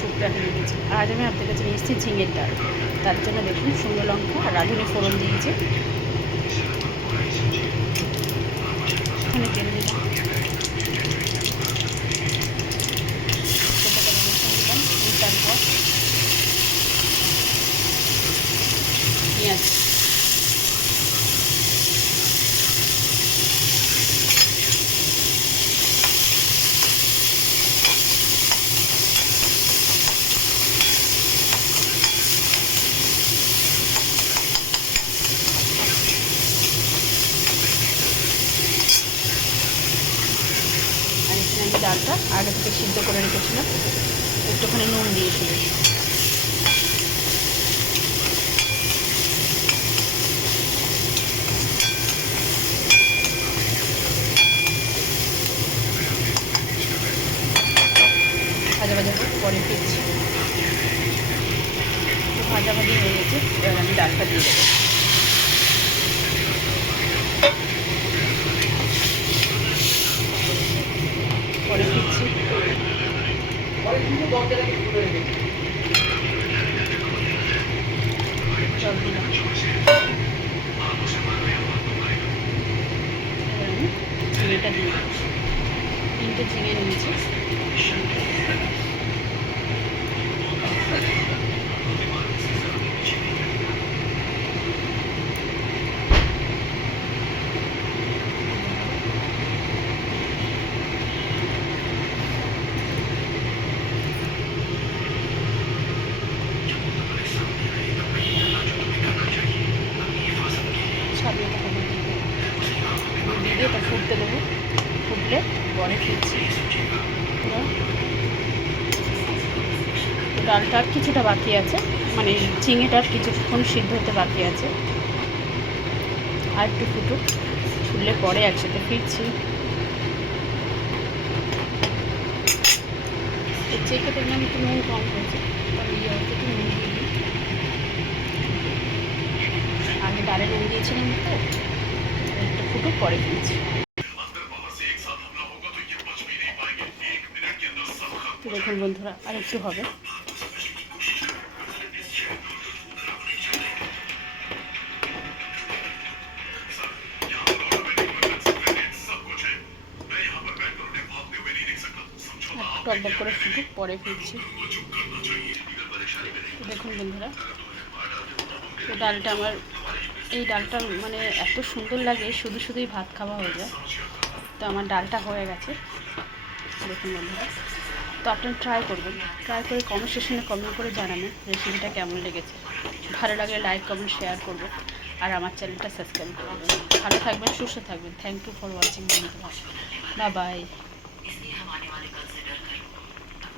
শুক্তো এখন রেখেছি। আজ আমি আপনাদের কাছে নিয়ে এসেছি ঝিঙের ডাল। তার জন্য দেখুন শুকনো লঙ্কা আর রাঁধুনি ফোড়ন দিয়েছি, এখানে তেল দিলাম, সেটাকে রসুন দিলাম, তারপর পেঁয়াজ, আর এখানে আমি ডালটা আগে থেকে সিদ্ধ করে রেখেছিলাম, একটুখানি নুন দিয়েছিলাম। ভাজা ভাজা করে পরে ফিরছি, ভাজা ভাজি হয়ে গেছে। এবার আমি ডালটা দিয়ে দেবো। পরে ফিরছি, জল দিলাম। এবার আমি ঝিঙেটা দিয়ে দেবো। 3টে ঝিঙে নিয়েছি। দিয়ে এটা ফুটতে দেবো, ফুটলে পরে ফিরছি। ডালটা কিছুটা বাকি আছে, মানে ঝিঙেটার কিছুক্ষণ সিদ্ধ হতে বাকি আছে। আর একটু ফুটুক, ফুটলে পরে একসাথে ফিরছি। চেখে দেখলাম একটু নুন কম হয়েছে, তবে একটু নুন দিয়ে দিই। আগে ডালে নুন দিয়েছিলাম তো, একটু ফুটুক পরে ফিরছি। দেখুন বন্ধুরা, আর একটু হবে। টকবক করে ফুটুক পরে ফিরছি। দেখুন বন্ধুরা, তো ডালটা আমার, এই ডালটা মানে এত সুন্দর লাগে, শুধু শুধুই ভাত খাওয়া হয়ে যায়। তো আমার ডালটা হয়ে গেছে। দেখুন বন্ধুরা, তো আপনারা ট্রাই করবেন, ট্রাই করে কমেন্ট সেকশনে কমেন্ট করে জানাবেন রেসিপিটা কেমন লেগেছে। ভালো লাগলে লাইক কমেন্ট শেয়ার করবেন, আর আমার চ্যানেলটা সাবস্ক্রাইব করবেন। ভালো থাকবেন, সুস্থ থাকবেন। থ্যাংক ইউ ফর ওয়াচিং বন্ধুরা, বাই বাই।